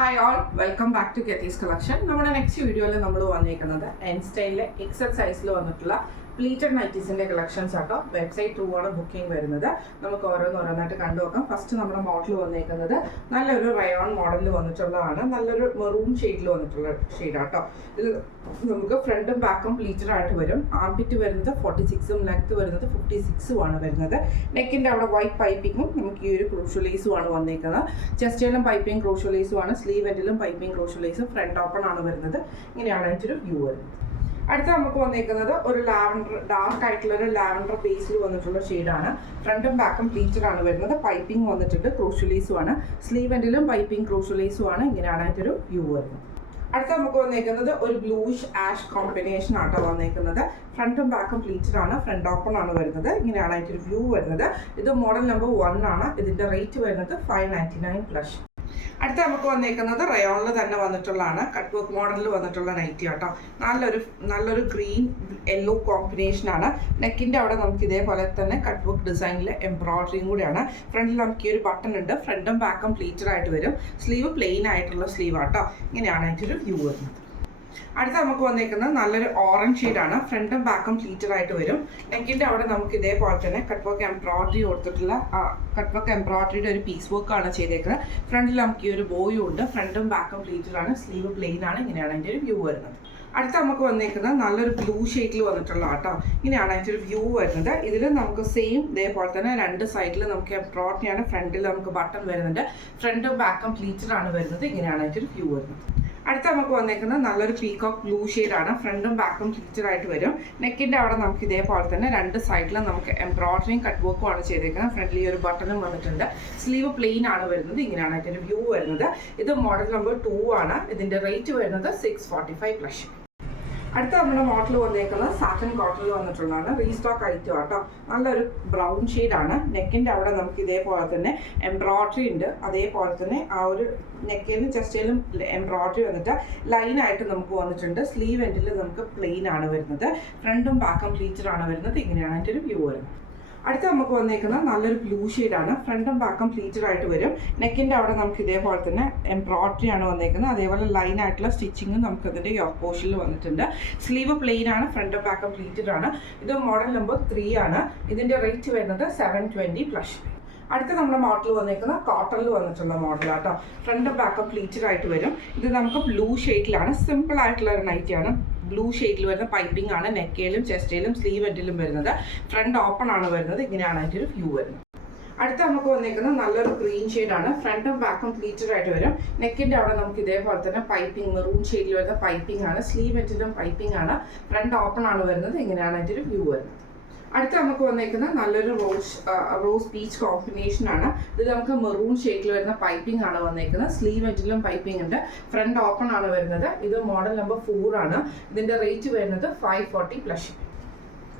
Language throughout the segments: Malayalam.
Hi all, welcome back to കെത്തീസ് കളക്ഷൻ. നമ്മുടെ നെക്സ്റ്റ് വീഡിയോയിൽ നമ്മൾ വന്നിരിക്കുന്നത് എൻ സ്റ്റൈലിലെ എക്സൽ സൈസിൽ വന്നിട്ടുള്ള പ്ലീറ്റഡ് നൈറ്റീസിൻ്റെ കളക്ഷൻസ് ആട്ടോ. വെബ്സൈറ്റ് ത്രൂ ആണ് ബുക്കിംഗ് വരുന്നത്. നമുക്ക് ഓരോന്നായിട്ട് കണ്ടു നോക്കാം. ഫസ്റ്റ് നമ്മുടെ മോഡൽ വന്നിരിക്കുന്നത് നല്ലൊരു റയോൺ മോഡലിൽ വന്നിട്ടുള്ളതാണ്. നല്ലൊരു മെറൂൺ ഷെയ്ഡിൽ വന്നിട്ടുള്ള ഷെയ്ഡാട്ടോ. ഇത് നമുക്ക് ഫ്രണ്ടും ബാക്കും പ്ലീറ്റഡ് ആയിട്ട് വരും. ആംപിറ്റ് വരുന്നത് 46ഉം ലെങ്ത് വരുന്നത് 56ഉം ആണ് വരുന്നത്. നെക്കിൻ്റെ അവിടെ വൈറ്റ് പൈപ്പിങ്ങും നമുക്ക് ഈ ഒരു ക്രൂഷ്യലൈസും ആണ് വന്നിരിക്കുന്നത്. ചെസ്റ്റിലും പൈപ്പിംഗ് ക്രൂഷ്യലൈസും ആണ്. സ്ലീവ് എൻഡിലും പൈപ്പിംഗ് ക്രൂഷ്യലൈസും ഫ്രണ്ട് ഓപ്പൺ ആണ് വരുന്നത്. ഇങ്ങനെയാണ് അതിൻ്റെ ഒരു വ്യൂ വരുന്നത്. അടുത്ത നമുക്ക് വന്നിരിക്കുന്നത് ഒരു ലാവൻഡർ, ഡാർക്ക് ആയിട്ടുള്ള ഒരു ലാവൻഡർ ബേസിൽ വന്നിട്ടുള്ള ഷെയ്ഡാണ്. ഫ്രണ്ടും ബാക്കും പ്ലീറ്റഡ് ആണ് വരുന്നത്. പൈപ്പിംഗ് വന്നിട്ടുണ്ട്, ക്രൂഷ്യലൈസും ആണ്. സ്ലീവ് എൻഡിലും പൈപ്പിംഗ് ക്രൂഷ്യലൈസും ആണ്. ഇങ്ങനെയാണ് അതിൻ്റെ ഒരു വ്യൂ വരുന്നത്. അടുത്ത നമുക്ക് വന്നേക്കുന്നത് ഒരു ബ്ലൂയിഷ് ആഷ് കോമ്പിനേഷൻ ആട്ടോ വന്നേക്കുന്നത്. ഫ്രണ്ടും ബാക്കും പ്ലീറ്റഡ് ആണ്, ഫ്രണ്ട് ഓപ്പൺ ആണ് വരുന്നത്. ഇങ്ങനെയാണ് അതിൻ്റെ ഒരു വ്യൂ വരുന്നത്. ഇത് മോഡൽ നമ്പർ 1 ആണ്. ഇതിൻ്റെ റേറ്റ് വരുന്നത് 599 പ്ലസ്. അടുത്ത നമുക്ക് വന്നേക്കുന്നത് റയോണിൽ തന്നെ വന്നിട്ടുള്ളതാണ്. കട്ട് വർക്ക് മോഡലിൽ വന്നിട്ടുള്ള നൈറ്റി ആട്ടോ. നല്ലൊരു ഗ്രീൻ യെല്ലോ കോമ്പിനേഷനാണ്. നെക്കിൻ്റെ അവിടെ നമുക്ക് ഇതേപോലെ തന്നെ കട്ട് വർക്ക് ഡിസൈനിൽ എംബ്രോയിഡറിയും കൂടിയാണ്. ഫ്രണ്ടിൽ നമുക്ക് ഈ ഒരു ബട്ടൺ ഉണ്ട്. ഫ്രണ്ടും ബാക്കും പ്ലീറ്റഡ് ആയിട്ട് വരും. സ്ലീവ് പ്ലെയിൻ ആയിട്ടുള്ള സ്ലീവ് ആട്ടോ. ഇങ്ങനെയാണ് അതിൻ്റെ ഒരു വ്യൂ വരുന്നത്. അടുത്ത നമുക്ക് വന്നേക്കുന്നത് നല്ലൊരു ഓറഞ്ച് ഷെയ്ഡാണ്. ഫ്രണ്ടും ബാക്കും പ്ലീറ്റഡ് ആയിട്ട് വരും. നെക്കിൻ്റെ അവിടെ നമുക്ക് ഇതേപോലെ തന്നെ കട്ട് വർക്ക് എംബ്രോയിഡറി കൊടുത്തിട്ടുള്ള കട്ട് വർക്ക് എംബ്രോയിഡറിയുടെ ഒരു പീസ് വർക്കാണ് ചെയ്തേക്കുന്നത്. ഫ്രണ്ടിൽ നമുക്ക് ഈ ഒരു ബോയും ഉണ്ട്. ഫ്രണ്ടും ബാക്കും പ്ലീറ്റഡ് ആണ്. സ്ലീവ് പ്ലെയിൻ ആണ്. ഇങ്ങനെയാണ് അതിൻ്റെ ഒരു വ്യൂ വരുന്നത്. അടുത്ത നമുക്ക് വന്നേക്കുന്നത് നല്ലൊരു ബ്ലൂ ഷെയ്ഡിൽ വന്നിട്ടുള്ള ആട്ടോ. ഇങ്ങനെയാണ് അതിൻ്റെ ഒരു വ്യൂ വരുന്നത്. ഇതിൽ നമുക്ക് സെയിം ഇതേപോലെ തന്നെ രണ്ട് സൈഡിൽ നമുക്ക് എംബ്രോയിഡറിയാണ്. ഫ്രണ്ടിൽ നമുക്ക് ബട്ടൺ വരുന്നുണ്ട്. ഫ്രണ്ടും ബാക്കും പ്ലീറ്റഡ് ആണ് വരുന്നത്. ഇങ്ങനെയാണ് അതിൻ്റെ ഒരു വ്യൂ വരുന്നത്. അടുത്ത നമുക്ക് വന്നേക്കുന്നത് നല്ലൊരു പീകോക്ക് ബ്ലൂ ഷെയ്ഡാണ്. ഫ്രണ്ടും ബാക്കും പ്ലീറ്റഡ് ആയിട്ട് വരും. നെക്കിൻ്റെ അവിടെ നമുക്ക് ഇതേപോലെ തന്നെ രണ്ട് സൈഡിലും നമുക്ക് എംബ്രോയിഡറിയും കട്ട് വർക്കും ആണ് ചെയ്തേക്കുന്നത്. ഫ്രണ്ടിൽ ഈ ഒരു ബട്ടണും വന്നിട്ടുണ്ട്. സ്ലീവ് പ്ലെയിൻ ആണ് വരുന്നത്. ഇങ്ങനെയാണ് അതിൻ്റെ ഒരു വ്യൂ വരുന്നത്. ഇത് മോഡൽ നമ്പർ 2 ആണ്. ഇതിൻ്റെ റേറ്റ് വരുന്നത് 645 പ്ലസ്. അടുത്ത നമ്മുടെ മോഡൽ വന്നേക്കുന്നത് സാറ്റൻ കോട്ടണിൽ വന്നിട്ടുള്ളതാണ്. റീസ്റ്റോക്ക് ഐറ്റം ആട്ടോ. നല്ലൊരു ബ്രൗൺ ഷെയ്ഡാണ്. നെക്കിൻ്റെ അവിടെ നമുക്ക് ഇതേപോലെ തന്നെ എംബ്രോയിഡറി ഉണ്ട്. അതേപോലെ തന്നെ ആ ഒരു നെക്കിലും ചെസ്റ്റിലും എംബ്രോയിഡറി വന്നിട്ട് ലൈനായിട്ട് നമുക്ക് വന്നിട്ടുണ്ട്. സ്ലീവ് എൻഡിൽ നമുക്ക് പ്ലെയിൻ ആണ് വരുന്നത്. ഫ്രണ്ടും ബാക്കും പ്ലീറ്റഡ് ആണ് വരുന്നത്. ഇങ്ങനെയാണ് അതിൻ്റെ ഒരു വ്യൂ വരുന്നത്. അടുത്ത നമുക്ക് വന്നേക്കുന്നത് നല്ലൊരു ബ്ലൂ ഷെയ്ഡാണ്. ഫ്രണ്ടും ബാക്കും പ്ലീറ്റഡ് ആയിട്ട് വരും. നെക്കിൻ്റെ അവിടെ നമുക്ക് ഇതേപോലെ തന്നെ എംബ്രോയിഡറി ആണ് വന്നേക്കുന്നത്. അതേപോലെ ലൈൻ ആയിട്ടുള്ള സ്റ്റിച്ചിങ്ങും നമുക്ക് അതിൻ്റെ യോക്ക് പോർഷനിൽ വന്നിട്ടുണ്ട്. സ്ലീവ് പ്ലെയിൻ ആണ്. ഫ്രണ്ടും ബാക്കും പ്ലീറ്റഡ് ആണ്. ഇത് മോഡൽ നമ്പർ 3 ആണ്. ഇതിൻ്റെ റേറ്റ് വരുന്നത് 720 പ്ലസ്. അടുത്ത നമ്മുടെ മോഡൽ വന്നേക്കുന്നത് കോട്ടണിൽ വന്നിട്ടുള്ള മോഡലാട്ടോ. ഫ്രണ്ടും ബാക്കും പ്ലീറ്റഡ് ആയിട്ട് വരും. ഇത് നമുക്ക് ബ്ലൂ ഷെയ്ഡിലാണ്. സിമ്പിൾ ആയിട്ടുള്ള ഒരു നൈറ്റിയാണ്. ബ്ലൂ ഷെയ്ഡിൽ വരുന്ന പൈപ്പിംഗ് ആണ് നെക്കയിലും ചെസ്റ്റിലും സ്ലീവ് എൻഡിലും വരുന്നത്. ഫ്രണ്ട് ഓപ്പൺ ആണ് വരുന്നത്. ഇങ്ങനെയാണ് അതിൻ്റെ ഒരു വ്യൂ വരുന്നത്. അടുത്ത നമുക്ക് വന്നിരിക്കുന്നത് നല്ലൊരു ഗ്രീൻ ഷെയ്ഡാണ്. ഫ്രണ്ടും ബാക്കും പ്ലീറ്റഡ് ആയിട്ട് വരും. നെക്കിൻ്റെ അവിടെ നമുക്ക് ഇതേപോലെ തന്നെ പൈപ്പിംഗ് മെറൂൺ ഷെയ്ഡിൽ വരുന്ന പൈപ്പിംഗ് ആണ്. സ്ലീവ് എൻഡിലും പൈപ്പിംഗ് ആണ്. ഫ്രണ്ട് ഓപ്പൺ ആണ് വരുന്നത്. ഇങ്ങനെയാണ് അതിൻ്റെ ഒരു വ്യൂ വരുന്നത്. അടുത്ത നമുക്ക് വന്നിരിക്കുന്നത് നല്ലൊരു റോസ് പീച്ച് കോമ്പിനേഷൻ ആണ്. ഇത് നമുക്ക് മെറൂൺ ഷെയ്ഡിൽ വരുന്ന പൈപ്പിംഗ് ആണ് വന്നിരിക്കുന്നത്. സ്ലീവ് എൻഡിലും പൈപ്പിംഗ് ഉണ്ട്. ഫ്രണ്ട് ഓപ്പൺ ആണ് വരുന്നത്. ഇത് മോഡൽ നമ്പർ 4 ആണ്. ഇതിൻ്റെ റേറ്റ് വരുന്നത് 540 പ്ലസ്.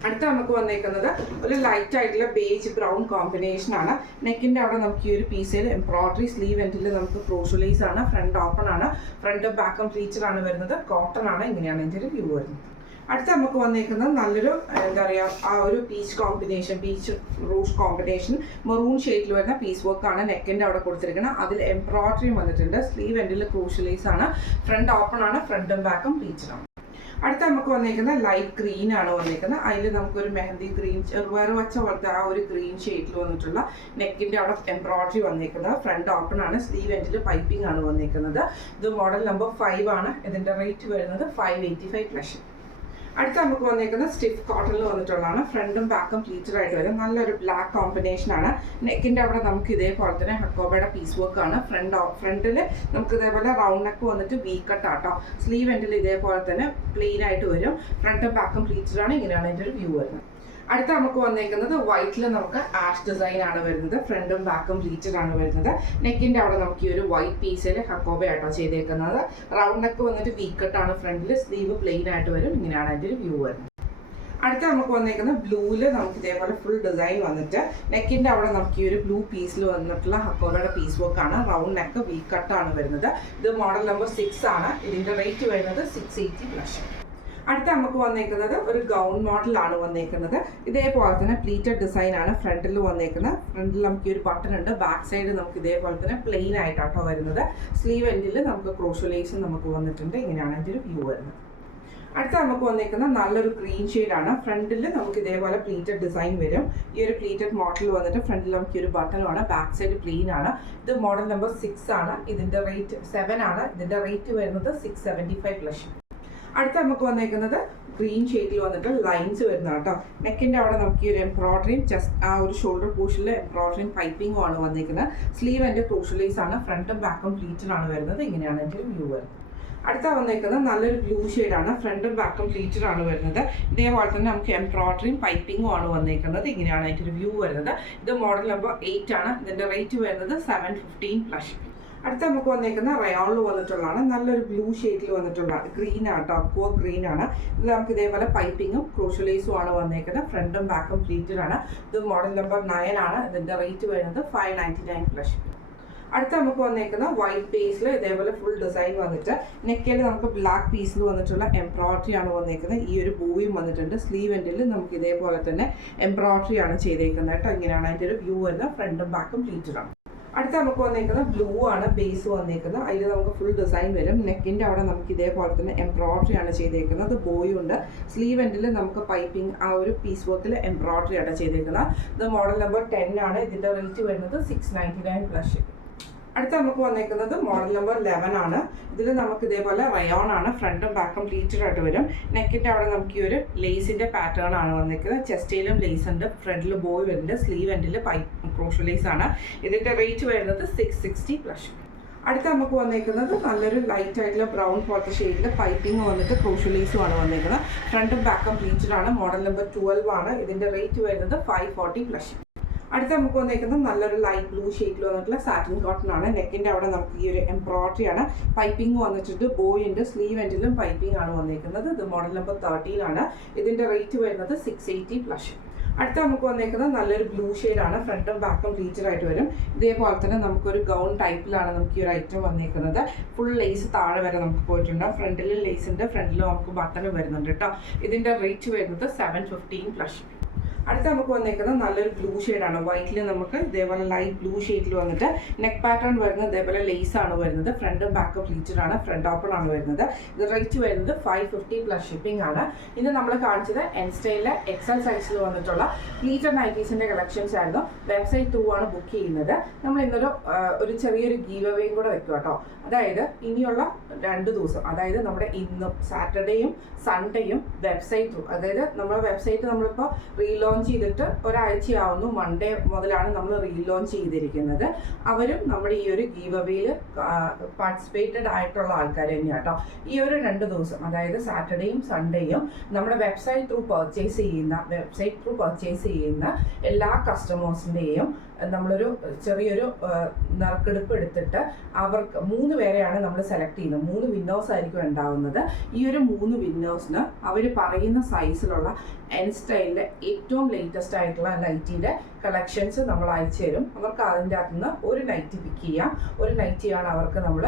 അടുത്ത നമുക്ക് വന്നേക്കുന്നത് ഒരു ലൈറ്റ് ആയിട്ടുള്ള ബേജ് ബ്രൗൺ കോമ്പിനേഷൻ ആണ്. നെക്കിൻ്റെ അവിടെ നമുക്ക് ഈ ഒരു പീസിൽ എംബ്രോയിഡറി, സ്ലീവ് എൻഡിൽ നമുക്ക് ക്രോഷ്യലൈസ് ആണ്. ഫ്രണ്ട് ഓപ്പൺ ആണ്. ഫ്രണ്ടും ബാക്കും പ്ലീറ്റഡ് ആണ് വരുന്നത്. കോട്ടൺ ആണ്. ഇങ്ങനെയാണ് ഇതിൻ്റെ ഒരു വ്യൂ വരുന്നത്. അടുത്ത നമുക്ക് വന്നേക്കുന്നത് നല്ലൊരു എന്താ പറയുക ആ ഒരു peach combination, peach rose combination maroon ഷെയ്ഡിൽ വരുന്ന പീസ് വർക്കാണ് നെക്കിൻ്റെ അവിടെ കൊടുത്തിരിക്കുന്നത്. അതിൽ എംബ്രോയിഡറിയും വന്നിട്ടുണ്ട്. സ്ലീവ് എൻഡിൽ ക്രൂഷ്യലൈസ് ആണ്. ഫ്രണ്ട് ഓപ്പൺ ആണ്. ഫ്രണ്ടും ബാക്കും പ്ലീറ്റഡ് ആണ്. അടുത്ത നമുക്ക് വന്നിരിക്കുന്നത് ലൈറ്റ് ഗ്രീൻ ആണ് വന്നിരിക്കുന്നത്. അതിൽ നമുക്കൊരു മെഹന്തി ഗ്രീൻ, ചെറുപയർ വച്ച പോലത്തെ ആ ഒരു ഗ്രീൻ ഷെയ്ഡിൽ വന്നിട്ടുള്ള നെക്കിൻ്റെ അവിടെ എംബ്രോയിഡറി വന്നിരിക്കുന്നത്. ഫ്രണ്ട് ഓപ്പൺ ആണ്. സ്ലീവ് എൻഡിൽ പൈപ്പിംഗ് ആണ് വന്നിരിക്കുന്നത്. ഇത് മോഡൽ നമ്പർ 5 ആണ്. ഇതിൻ്റെ റേറ്റ് വരുന്നത് 585 പ്ലസ്. അടുത്ത നമുക്ക് വന്നിരിക്കുന്നത് സ്റ്റിഫ് കോട്ടണിൽ വന്നിട്ടുള്ളതാണ്. ഫ്രണ്ടും ബാക്കും പ്ലീറ്റഡ് ആയിട്ട് വരും. നല്ലൊരു ബ്ലാക്ക് കോമ്പിനേഷൻ ആണ്. നെക്കിൻ്റെ അവിടെ നമുക്ക് ഇതേപോലെ തന്നെ ഹക്കോബയുടെ പീസ് വർക്ക് ആണ്. ഫ്രണ്ടിൽ നമുക്ക് ഇതേപോലെ റൗണ്ട് നെക്ക് വന്നിട്ട് വി കട്ട് ആട്ടോ. സ്ലീവ് എൻഡിൽ ഇതേപോലെ തന്നെ പ്ലെയിൻ ആയിട്ട് വരും. ഫ്രണ്ടും ബാക്കും പ്ലീറ്റഡ് ആണ്. ഇങ്ങനെയാണ് അതിൻ്റെ ഒരു വ്യൂ വരുന്നത്. അടുത്ത നമുക്ക് വന്നേക്കുന്നത് വൈറ്റിൽ നമുക്ക് ആഷ് ഡിസൈൻ ആണ് വരുന്നത്. ഫ്രണ്ടും ബാക്കും പ്ലീറ്റഡ് ആണ് വരുന്നത്. നെക്കിൻ്റെ അവിടെ നമുക്ക് ഈ ഒരു വൈറ്റ് പീസിൽ ഹക്കോബ ആയിട്ടോ ചെയ്തേക്കുന്നത്. റൗണ്ട് നെക്ക് വന്നിട്ട് വി കട്ടാണ്. ഫ്രണ്ടിൽ സ്ലീവ് പ്ലെയിൻ ആയിട്ട് വരും. ഇങ്ങനെയാണ് അതിൻ്റെ ഒരു വ്യൂ വരുന്നത്. അടുത്ത നമുക്ക് വന്നേക്കുന്നത് ബ്ലൂവിൽ നമുക്ക് ഇതേപോലെ ഫുൾ ഡിസൈൻ വന്നിട്ട് നെക്കിൻ്റെ അവിടെ നമുക്ക് ഈ ഒരു ബ്ലൂ പീസിൽ വന്നിട്ടുള്ള ഹക്കോബയുടെ പീസ് വർക്കാണ്. റൗണ്ട് നെക്ക് വി കട്ടാണ് വരുന്നത്. ഇത് മോഡൽ നമ്പർ 6 ആണ്. ഇതിൻ്റെ റേറ്റ് വരുന്നത് 680 പ്ലസ്. അടുത്ത നമുക്ക് വന്നേക്കുന്നത് ഒരു ഗൗൺ മോഡലാണ് വന്നേക്കുന്നത്. ഇതേപോലെ തന്നെ പ്ലീറ്റഡ് ഡിസൈൻ ആണ് ഫ്രണ്ടിൽ വന്നേക്കുന്നത്. ഫ്രണ്ടിൽ നമുക്ക് ഈ ഒരു ബട്ടൺ ഉണ്ട്. ബാക്ക് സൈഡ് നമുക്ക് ഇതേപോലെ തന്നെ പ്ലെയിൻ ആയിട്ടാട്ടോ വരുന്നത്. സ്ലീവ് എൻഡിൽ നമുക്ക് ക്രോഷ്യോ നമുക്ക് വന്നിട്ടുണ്ട്. ഇങ്ങനെയാണ് അതിൻ്റെ ഒരു വ്യൂ വരുന്നത്. അടുത്ത നമുക്ക് വന്നേക്കുന്ന നല്ലൊരു ഗ്രീൻ ഷെയ്ഡാണ്. ഫ്രണ്ടിൽ നമുക്ക് ഇതേപോലെ പ്ലീറ്റഡ് ഡിസൈൻ വരും. ഈ ഒരു പ്ലീറ്റഡ് മോഡൽ വന്നിട്ട് ഫ്രണ്ടിൽ നമുക്ക് ഈ ഒരു ബട്ടണുമാണ്. ബാക്ക് സൈഡ് പ്ലെയിൻ ആണ്. ഇത് മോഡൽ നമ്പർ 6 ആണ്. ഇതിൻ്റെ റേറ്റ് 7 ആണ്. ഇതിൻ്റെ റേറ്റ് വരുന്നത് 675+. അടുത്ത നമുക്ക് വന്നേക്കുന്നത് ഗ്രീൻ ഷെയ്ഡിൽ വന്നിട്ട് ലൈൻസ് വരുന്നതാണ് കേട്ടോ. നെക്കിൻ്റെ അവിടെ നമുക്ക് ഈ ഒരു എംബ്രോയിഡറിയും ജസ്റ്റ് ആ ഒരു ഷോൾഡർ പോർഷനിൽ എംബ്രോയിഡറിയും പൈപ്പിങ്ങും ആണ് വന്നിരിക്കുന്നത്. സ്ലീവ് എൻ്റെ ക്രൂഷ്യലൈസ് ആണ്. ഫ്രണ്ടും ബാക്കും പ്ലീറ്റഡ് ആണ് വരുന്നത്. ഇങ്ങനെയാണ് എൻ്റെ വ്യൂ വരുന്നത്. അടുത്ത വന്നേക്കുന്നത് നല്ലൊരു ബ്ലൂ ഷെയ്ഡാണ്. ഫ്രണ്ടും ബാക്കും പ്ലീറ്റഡ് ആണ് വരുന്നത്. ഇതേപോലെ തന്നെ നമുക്ക് എംബ്രോയിഡറിയും പൈപ്പിങ്ങും ആണ് വന്നേക്കുന്നത്. ഇങ്ങനെയാണ് അതിൻ്റെ ഒരു വ്യൂ വരുന്നത്. ഇത് മോഡൽ നമ്പർ 8 ആണ്. ഇതിൻ്റെ റേറ്റ് വരുന്നത് 715+. അടുത്ത നമുക്ക് വന്നേക്കുന്ന റയോണിൽ വന്നിട്ടുള്ളതാണ്. നല്ലൊരു ബ്ലൂ ഷെയ്ഡിൽ വന്നിട്ടുള്ള ഗ്രീൻ ആട്ടോ, അക്വ ഗ്രീൻ ആണ്. ഇത് നമുക്ക് ഇതേപോലെ പൈപ്പിങ്ങും ക്രോഷ്യലൈസും ആണ് വന്നേക്കുന്നത്. ഫ്രണ്ടും ബാക്കും പ്ലീറ്റഡ് ആണ്. ഇത് മോഡൽ നമ്പർ 9 ആണ്. ഇതിൻ്റെ റേറ്റ് വരുന്നത് 599+. അടുത്ത നമുക്ക് വന്നേക്കുന്ന വൈറ്റ് ബേസിൽ ഇതേപോലെ ഫുൾ ഡിസൈൻ വന്നിട്ട് നെക്കിൽ നമുക്ക് ബ്ലാക്ക് പീസിൽ വന്നിട്ടുള്ള എംബ്രോയിഡറി ആണ് വന്നേക്കുന്നത്. ഈ ഒരു ബോയും വന്നിട്ടുണ്ട്. സ്ലീവ് എൻഡിൽ നമുക്ക് ഇതേപോലെ തന്നെ എംബ്രോയിഡറി ആണ് ചെയ്തേക്കുന്നത് കേട്ടോ. ഇങ്ങനെയാണ് അതിൻ്റെ ഒരു വ്യൂ വരുന്നത്. ഫ്രണ്ടും ബാക്കും പ്ലീറ്റഡ് ആണ്. അടുത്ത നമുക്ക് വന്നേക്കുന്നത് ബ്ലൂ ആണ് ബേസ് വന്നേക്കുന്നത്. അതിൽ നമുക്ക് ഫുൾ ഡിസൈൻ വരും. നെക്കിൻ്റെ അവിടെ നമുക്ക് ഇതേപോലെ തന്നെ എംബ്രോയിഡറി ആണ് ചെയ്തേക്കുന്നത്. ബോയും ഉണ്ട്. സ്ലീവ് എൻഡിൽ നമുക്ക് പൈപ്പിംഗ് ആ ഒരു പീസ് വർക്കിൽ എംബ്രോയിഡറി ആണ് ചെയ്തേക്കുന്നത്. ഇത് മോഡൽ നമ്പർ 10 ആണ്. ഇതിൻ്റെ റേറ്റ് വരുന്നത് 699+. അടുത്ത നമുക്ക് വന്നേക്കുന്നത് മോഡൽ നമ്പർ 11 ആണ്. ഇതിൽ നമുക്ക് ഇതേപോലെ റയോൺ ആണ്. ഫ്രണ്ടും ബാക്കും പ്ലീറ്റഡ് ആയിട്ട് വരും. നെക്കിൻ്റെ അവിടെ നമുക്ക് ഈ ഒരു ലേസിൻ്റെ പാറ്റേൺ ആണ് വന്നിരിക്കുന്നത്. ചെസ്റ്റയിലും ലേസ് ഉണ്ട്. ഫ്രണ്ടിൽ ബോയ് വരുന്നുണ്ട്. സ്ലീവ് എൻഡിൽ ക്രോഷ്യോ ലേസ് ആണ്. ഇതിൻ്റെ റേറ്റ് വരുന്നത് 660+. അടുത്ത നമുക്ക് വന്നേക്കുന്നത് നല്ലൊരു ലൈറ്റ് ആയിട്ടുള്ള ബ്രൗൺ പോലത്തെ ഷെയ്ഡിൽ പൈപ്പിംഗ് വന്നിട്ട് ക്രോഷ്യോ ലേസും ആണ് വന്നേക്കുന്നത്. ഫ്രണ്ടും ബാക്കും പ്ലീറ്റഡ് ആണ്. മോഡൽ നമ്പർ 12 ആണ്. ഇതിൻ്റെ റേറ്റ് വരുന്നത് 540+. അടുത്ത നമുക്ക് വന്നേക്കുന്നത് നല്ലൊരു ലൈറ്റ് ബ്ലൂ ഷെയ്ഡിൽ വന്നിട്ടുള്ള സാറ്റിൻ കോട്ടൺ ആണ്. നെക്കിൻ്റെ അവിടെ നമുക്ക് ഈ ഒരു എംബ്രോയിഡറി ആണ്. പൈപ്പിംഗ് വന്നിട്ടുണ്ട്. ബോയ് ഉണ്ട്. സ്ലീവ് എൻഡിലും പൈപ്പിംഗ് ആണ് വന്നേക്കുന്നത്. ഇത് മോഡൽ നമ്പർ 13 ആണ്. ഇതിൻ്റെ റേറ്റ് വരുന്നത് 680+. അടുത്ത നമുക്ക് വന്നേക്കുന്നത് നല്ലൊരു ബ്ലൂ ഷെയ്ഡാണ്. ഫ്രണ്ടും ബാക്കും പ്ലീറ്റഡ് ആയിട്ട് വരും. ഇതേപോലെ തന്നെ നമുക്കൊരു ഗൗൺ ടൈപ്പിലാണ് നമുക്ക് ഈ ഒരു ഐറ്റം വന്നേക്കുന്നത്. ഫുൾ ലേസ് താഴെ വരെ നമുക്ക് പോയിട്ടുണ്ട്. ഫ്രണ്ടിൽ ലേസ് ഉണ്ട്. ഫ്രണ്ടിൽ നമുക്ക് ബട്ടൺ വരുന്നുണ്ട് കേട്ടോ. ഇതിൻ്റെ റേറ്റ് വരുന്നത് 715+. അടുത്ത നമുക്ക് വന്നേക്കുന്നത് നല്ലൊരു ബ്ലൂ ഷെയ്ഡാണ്. വൈറ്റിൽ നമുക്ക് ഇതേപോലെ ലൈറ്റ് ബ്ലൂ ഷെയ്ഡിൽ വന്നിട്ട് നെക്ക് പാറ്റേൺ വരുന്നത് ഇതേപോലെ ലേസ് ആണ് വരുന്നത്. ഫ്രണ്ടും ബാക്കും പ്ലീറ്റഡ് ആണ്. ഫ്രണ്ട് ഓപ്പൺ ആണ് വരുന്നത്. ഇത് റേറ്റ് വരുന്നത് 550+ ഷിപ്പിംഗ് ആണ്. ഇത് നമ്മൾ കാണിച്ചത് എൻ സ്റ്റൈലിലെ XL സൈസിൽ വന്നിട്ടുള്ള പ്ലീറ്റഡ് നൈറ്റീസിൻ്റെ കളക്ഷൻസ് ആയിരുന്നു. വെബ്സൈറ്റ് ത്രൂ ആണ് ബുക്ക് ചെയ്യുന്നത്. നമ്മൾ ഇന്നൊരു ചെറിയൊരു ഗീവ് അവേയും കൂടെ വെക്കും കേട്ടോ. അതായത് ഇനിയുള്ള 2 ദിവസം, അതായത് നമ്മുടെ ഇന്നും സാറ്റർഡേയും സൺഡേയും വെബ്സൈറ്റ് ത്രൂ, അതായത് നമ്മുടെ വെബ്സൈറ്റ് നമ്മളിപ്പോൾ റീലോഞ്ച് ചെയ്തിട്ട് ഒരാഴ്ചയാവുന്നു. മൺഡേ മുതലാണ് നമ്മൾ റീലോഞ്ച് ചെയ്തിരിക്കുന്നത്. അവരും നമ്മുടെ ഈ ഒരു ഗീവ് അവേയിൽ പാർട്ടിസിപ്പേറ്റഡ് ആയിട്ടുള്ള ആൾക്കാർ തന്നെയാണ് കേട്ടോ. ഈ ഒരു 2 ദിവസം, അതായത് സാറ്റർഡേയും സൺഡേയും നമ്മുടെ വെബ്സൈറ്റ് ത്രൂ പർച്ചേസ് ചെയ്യുന്ന എല്ലാ കസ്റ്റമേഴ്സിൻ്റെയും നമ്മളൊരു ചെറിയൊരു നറുക്കെടുപ്പ് എടുത്തിട്ട് അവർക്ക് 3 പേരെയാണ് നമ്മൾ സെലക്ട് ചെയ്യുന്നത്. 3 വിന്നേഴ്സ് ആയിരിക്കും ഉണ്ടാവുന്നത്. ഈ ഒരു 3 വിന്നേഴ്സിന് അവർ പറയുന്ന സൈസിലുള്ള എൻ സ്റ്റൈലിലെ ഏറ്റവും ലേറ്റസ്റ്റ് ആയിട്ടുള്ള നൈറ്റിയുടെ കളക്ഷൻസ് നമ്മൾ അയച്ചു തരും. അവർക്ക് അതിൻ്റെ അകത്ത് നിന്ന് ഒരു നൈറ്റി പിക്ക് ചെയ്യാം. ഒരു നൈറ്റിയാണ് അവർക്ക് നമ്മൾ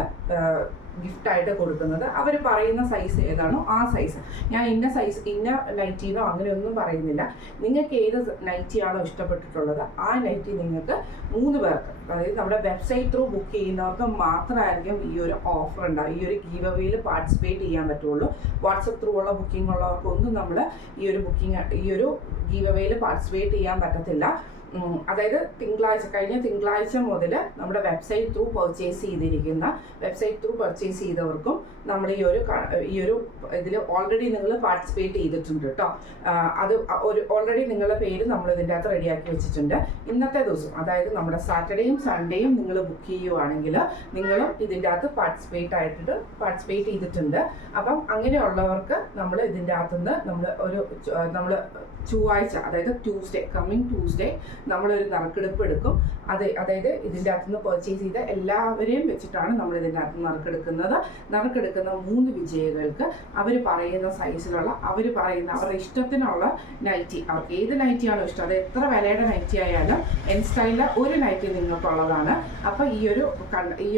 ഗിഫ്റ്റായിട്ട് കൊടുക്കുന്നത്. അവർ പറയുന്ന സൈസ് ഏതാണോ ആ സൈസ്. ഞാൻ ഇന്ന നൈറ്റീനോ അങ്ങനെയൊന്നും പറയുന്നില്ല. നിങ്ങൾക്ക് ഏത് നൈറ്റിയാണോ ഇഷ്ടപ്പെട്ടിട്ടുള്ളത് ആ നൈറ്റി നിങ്ങൾക്ക് 3 പേർക്ക്, അതായത് നമ്മുടെ വെബ്സൈറ്റ് ത്രൂ ബുക്ക് ചെയ്യുന്നവർക്ക് മാത്രമായിരിക്കും ഈ ഒരു ഓഫർ ഉണ്ടാവും. ഈ ഒരു ഗീവ് അവേയിൽ പാർട്ടിസിപ്പേറ്റ് ചെയ്യാൻ പറ്റുള്ളൂ. വാട്സപ്പ് ത്രൂ ഉള്ള ബുക്കിംഗ് ഉള്ളവർക്കൊന്നും നമ്മൾ ഈ ഒരു ഗീവ് അവേയിൽ പാർട്ടിസിപ്പേറ്റ് ചെയ്യാൻ പറ്റത്തില്ല. അതായത് കഴിഞ്ഞ തിങ്കളാഴ്ച മുതൽ നമ്മുടെ വെബ്സൈറ്റ് ത്രൂ പർച്ചേസ് ചെയ്തവർക്കും നമ്മൾ ഈ ഒരു ഇതിൽ ഓൾറെഡി നിങ്ങൾ പാർട്ടിസിപ്പേറ്റ് ചെയ്തിട്ടുണ്ട് കേട്ടോ. അത് ഓൾറെഡി നിങ്ങളുടെ പേര് നമ്മൾ ഇതിൻ്റെ അകത്ത് റെഡിയാക്കി വെച്ചിട്ടുണ്ട്. ഇന്നത്തെ ദിവസം, അതായത് നമ്മുടെ സാറ്റർഡേയും സൺഡേയും നിങ്ങൾ ബുക്ക് ചെയ്യുവാണെങ്കിൽ നിങ്ങളും ഇതിൻ്റെ അകത്ത് പാർട്ടിസിപ്പേറ്റ് ചെയ്തിട്ടുണ്ട്. അപ്പം അങ്ങനെയുള്ളവർക്ക് നമ്മൾ ഇതിൻ്റെ അകത്തുനിന്ന് നമ്മൾ ചൊവ്വാഴ്ച, അതായത് കമ്മിങ് ട്യൂസ്ഡേ നമ്മളൊരു നറുക്കെടുപ്പ് എടുക്കും. അതായത് ഇതിൻ്റെ അകത്തുനിന്ന് പർച്ചേസ് ചെയ്ത എല്ലാവരെയും വെച്ചിട്ടാണ് നമ്മൾ ഇതിൻ്റെ അകത്ത് നറുക്കെടുക്കുന്ന 3 വിജയികൾക്ക് അവർ പറയുന്ന സൈസിലുള്ള അവരുടെ ഇഷ്ടത്തിനുള്ള നൈറ്റി, അവർക്ക് ഏത് നൈറ്റിയാണോ ഇഷ്ടം, അത് എത്ര വിലയുടെ നൈറ്റി ആയാലും എൻസ്റ്റൈലിലെ ഒരു നൈറ്റി നിങ്ങൾക്കുള്ളതാണ്. അപ്പോൾ ഈ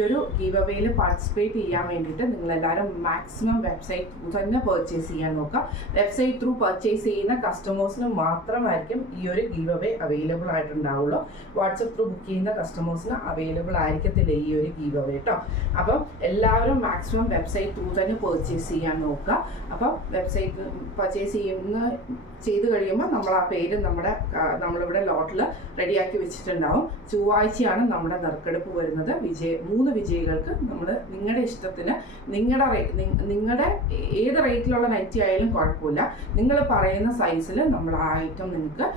ഒരു ഗീവ് അവേയിൽ പാർട്ടിസിപ്പേറ്റ് ചെയ്യാൻ വേണ്ടിയിട്ട് നിങ്ങളെല്ലാവരും മാക്സിമം വെബ്സൈറ്റ് തന്നെ പർച്ചേസ് ചെയ്യാൻ നോക്കുക. വെബ്സൈറ്റ് ത്രൂ പർച്ചേസ് ചെയ്യുന്ന കസ്റ്റമേഴ്സിന് മാത്രമായിരിക്കും ഈ ഒരു ഗീവ് അവേ അവൈലബിൾ ആയിട്ടുണ്ടാവുള്ളൂ. വാട്സപ്പ് ത്രൂ ബുക്ക് ചെയ്യുന്ന കസ്റ്റമേഴ്സിന് അവൈലബിൾ ആയിരിക്കത്തില്ല ഈ ഒരു ഗീവ് അവേ കേട്ടോ. അപ്പം എല്ലാവരും മാക്സിമം വെബ്സൈറ്റ് ത്രൂ തന്നെ പർച്ചേസ് ചെയ്യാൻ നോക്കുക. അപ്പം വെബ്സൈറ്റ് പർച്ചേസ് ചെയ്ത് കഴിയുമ്പോൾ നമ്മൾ ആ പേര് നമ്മളിവിടെ ലോട്ടിൽ റെഡിയാക്കി വെച്ചിട്ടുണ്ടാവും. ചൊവ്വാഴ്ചയാണ് നമ്മുടെ നറുക്കെടുപ്പ് വരുന്നത്. 3 വിജയികൾക്ക് നമ്മൾ നിങ്ങളുടെ ഇഷ്ടത്തിന് നിങ്ങളുടെ ഏത് റേറ്റിലുള്ള നൈറ്റി ആയാലും കുഴപ്പമില്ല, നിങ്ങൾ പറയുന്ന സൈസിൽ നമ്മൾ ആ ഐറ്റം നിങ്ങൾക്ക്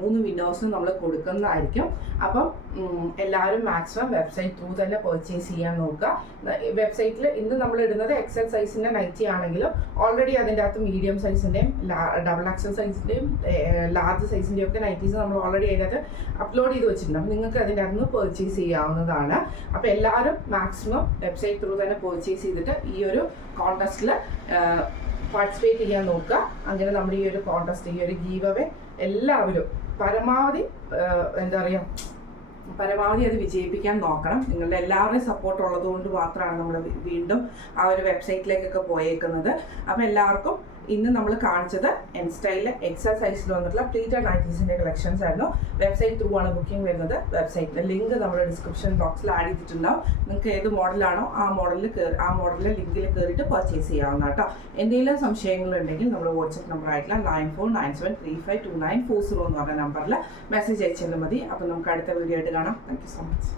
3 വിന്നേഴ്സിന് നമ്മൾ കൊടുക്കുന്നതായിരിക്കും. അപ്പം എല്ലാവരും മാക്സിമം വെബ്സൈറ്റ് ത്രൂ തന്നെ പർച്ചേസ് ചെയ്യാൻ നോക്കുക. വെബ്സൈറ്റിൽ ഇന്ന് നമ്മൾ ഇടുന്നത് എക്സൽ സൈസിൻ്റെ നൈറ്റി ആണെങ്കിലും ഓൾറെഡി അതിൻ്റെ അകത്ത് മീഡിയം സൈസിൻ്റെയും ഡബിൾ എക്സൽ സൈസിൻ്റെയും ലാർജ് സൈസിൻ്റെയും ഒക്കെ നൈറ്റീസ് നമ്മൾ ഓൾറെഡി അതിനകത്ത് അപ്ലോഡ് ചെയ്ത് വെച്ചിട്ടുണ്ട്. അപ്പം നിങ്ങൾക്ക് അതിൻ്റെ അകത്ത് നിന്ന് പർച്ചേസ് ചെയ്യാവുന്നതാണ്. അപ്പോൾ എല്ലാവരും മാക്സിമം വെബ്സൈറ്റ് ത്രൂ തന്നെ പർച്ചേസ് ചെയ്തിട്ട് ഈ ഒരു കോൺടെസ്റ്റിൽ പാർട്ടിസിപ്പേറ്റ് ചെയ്യാൻ നോക്കുക. അങ്ങനെ നമ്മുടെ ഈ ഒരു കോൺടെസ്റ്റ്, ഈ ഒരു ഗീവ് അവേ എല്ലാവരും പരമാവധി അത് വിജയിപ്പിക്കാൻ നോക്കണം. നിങ്ങളുടെ എല്ലാവരുടെയും സപ്പോർട്ട് ഉള്ളതുകൊണ്ട് മാത്രമാണ് നമ്മൾ വീണ്ടും ആ ഒരു വെബ്സൈറ്റിലേക്കൊക്കെ പോയേക്കുന്നത്. അപ്പോൾ എല്ലാവർക്കും ഇന്ന് നമ്മൾ കാണിച്ചത് എൻസ്റ്റൈലിലെ എക്സൽ സൈസിൽ വന്നിട്ടുള്ള പ്ലീറ്റഡ് നൈറ്റീസിൻ്റെ കളക്ഷൻസ് ആയിരുന്നു. വെബ്സൈറ്റ് ത്രൂ ആണ് ബുക്കിംഗ് വരുന്നത്. വെബ്സൈറ്റിൻ്റെ ലിങ്ക് നമ്മൾ ഡിസ്ക്രിപ്ഷൻ ബോക്സിൽ ആഡ് ചെയ്തിട്ടുണ്ടാവും. നിങ്ങൾക്ക് ഏത് മോഡലാണോ ആ മോഡലിലെ ലിങ്കിൽ കയറിയിട്ട് പർച്ചേസ് ചെയ്യാവുന്ന കേട്ടോ. എന്തെങ്കിലും സംശയങ്ങളുണ്ടെങ്കിൽ നമ്മൾ വാട്സപ്പ് നമ്പർ ആയിട്ടുള്ള 9497352940 എന്ന് പറഞ്ഞ നമ്പറിൽ മെസ്സേജ് അയച്ചാൽ മതി. അപ്പോൾ നമുക്ക് അടുത്ത വീഡിയോ ആയിട്ട് കാണാം. Thank you so much.